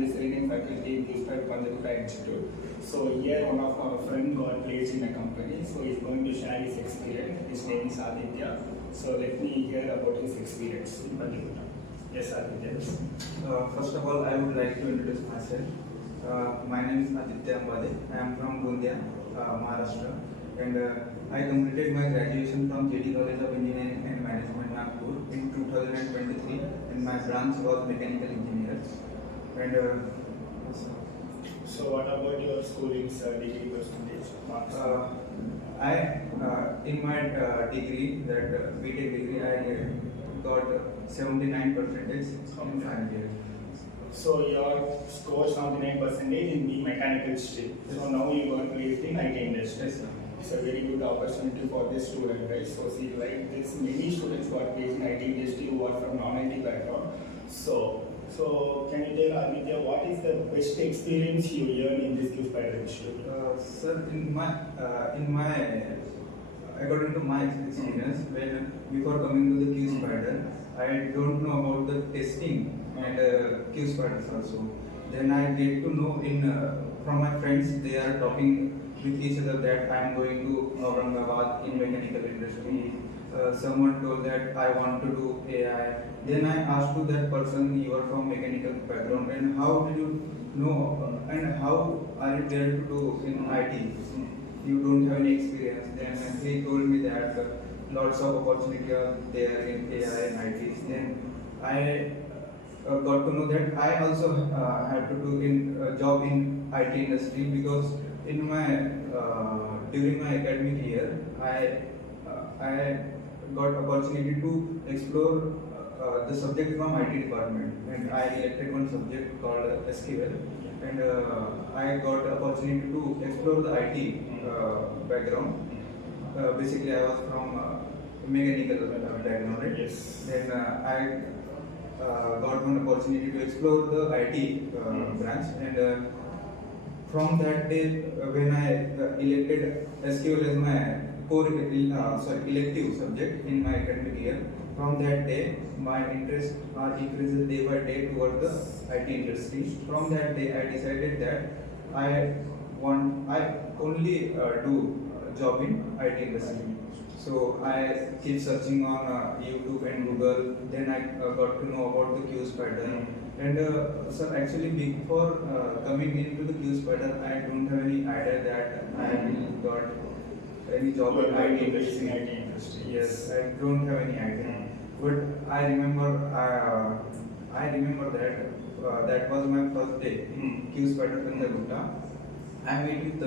am the senior faculty in QSpiders Punjagutta Institute. So here one of our friend got placed in a company, so he's going to share his experience. His name is Aditya. So let me hear about his experience in Punjagutta. Yes, Aditya. First of all, I would like to introduce myself. My name is Aditya Ambade. I am from Gondia, Maharashtra, and I completed my graduation from JD College of Engineering and Management, Nagpur in 2023, and my branch was mechanical engineer. And So what about your schooling's degree percentage marks? In my degree, that BTech degree, I got 79% in 5 years. So your score 79% in the mechanical stream. So now you got placed in IT industry. Yes, sir. It's a very good opportunity for this student, right? So see, like this, many students got placed in IT industry who are from non-IT background. So can you tell Aditya what is the best experience you learned in this QSpiders Institute? Sir, according to my experience, when before coming to the QSpider, I don't know about the testing and QSpiders also. Then I get to know from my friends, they are talking with each other that I am going to Aurangabad in mechanical industry. Someone told that I want to do AI. Then I asked to that person, you are from mechanical background, and how did you know and how are you there to do in IT? You don't have any experience. Then he told me that lots of opportunity are there in AI and IT. Then I got to know that I also had to do a job in IT industry, because in my during my academic year I got opportunity to explore the subject from IT department, and I elected one subject called SQL, and I got opportunity to explore the IT background. Basically, I was from mechanical background, right? Yes. Then I got one opportunity to explore the IT branch, and from that day, when I elected SQL as my elective subject in my academic year, from that day my interest increases day by day toward the IT industry. From that day, I decided that I only do job in IT industry. So I keep searching on YouTube and Google. Then I got to know about the QSpider. And so actually before coming into the QSpider, I don't have any idea that I will got any job in IT industry. Yes, I don't have any idea. But I remember that that was my first day in QSpiders Punjagutta. I met with